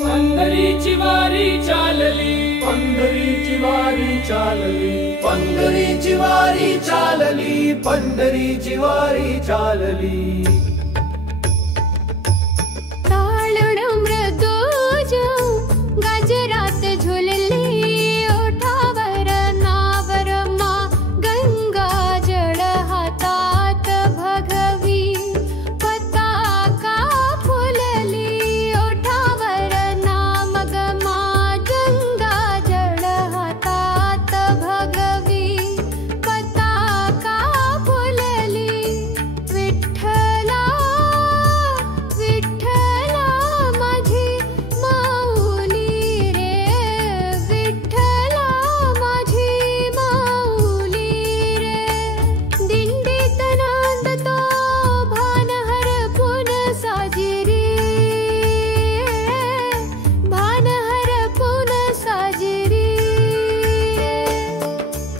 पंढरीची वारी चालली, पंढरीची वारी चालली, पंढरीची वारी चालली, पंढरीची वारी चालली। गजरात झुलली ओठावर नावर मा, गंगा जळ हातात भगवी, पताका फुलली ओठावर नाम मा, गंगा जळ हातात भगवी, पताका फुलली। विठ्ठला विठ्ठला माझी माऊली रे, विठ्ठला माझी माऊली रे। दिंडीत नांदतो भान हरपून साजिरी, भान हरपून साजिरी।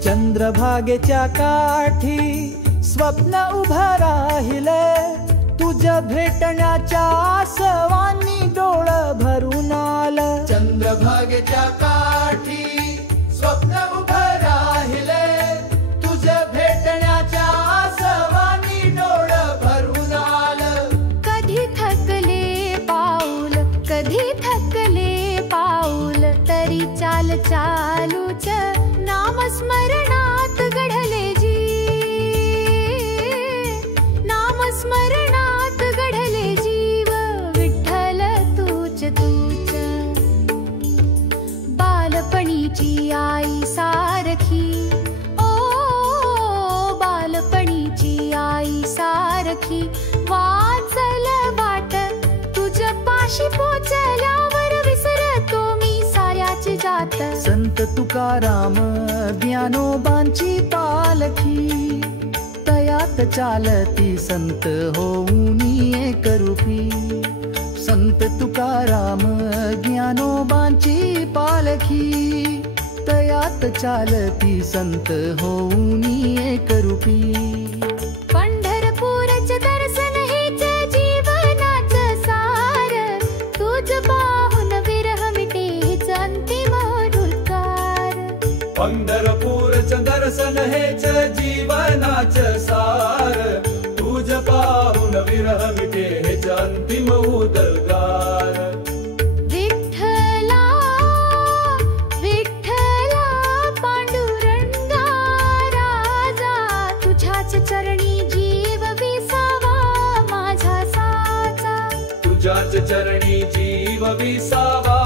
चंद्रभागेच्या काठी स्वप्न उभं राहिले, तुझ्या भेटण्याच्या आसवांनी डोळ भरून आलं। चंद्रभागेच्या काठी स्वप्न उभं राहिले, तुझ्या भेटण्याच्या आसवांनी डोळ भरून आलं। कधी थकले पाऊल, कधी थकले पाऊल, तरी चाल चालूच नामस्मरणात घडले जी, नामस्मरणात घडले जीव। विठ्ठल तूच तूच, बालपणीची आई सारखी, ओ बालपणीची आई सारखी, वाचल वाट तुझ्या पाशी पोचल्यावर, विसरतो मी साऱ्याची जात। संत तुकाराम ज्ञानोबांची पालखी, तयात चालती संत होऊन एकरूपी। संत तुकाराम ज्ञानोबांची पालखी, तयात चालती संत होऊन एकरूपी। पंढरपूरचं दर्शन हेच जीवनाचं सार, तुझ पाहून विरह मिटे हेच अंतिम उद्गार। पंढरपूरचं दर्शन हेच जीवनाचं सार, तुझ पाहून विरह मिटे हेच अंतिम उद्गार। विठ्ठला विठ्ठला पांडुरंगा राजा, तुझ्याच चरणी जीव विसावा माझा साचा, तुझ्याच चरणी जीव विसावा